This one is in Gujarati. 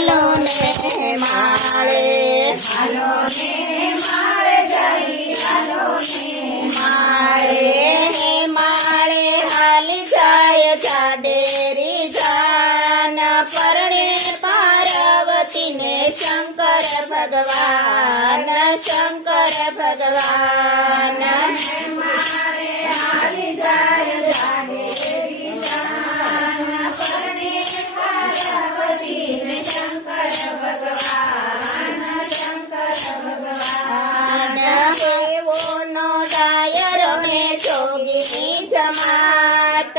હાલો ને માળે માળે માળે હાલી જાય જાડેરી જાન પરણે પાર્વતીને શંકર ભગવાન એવો નો ડાયર ને જોગી જમાત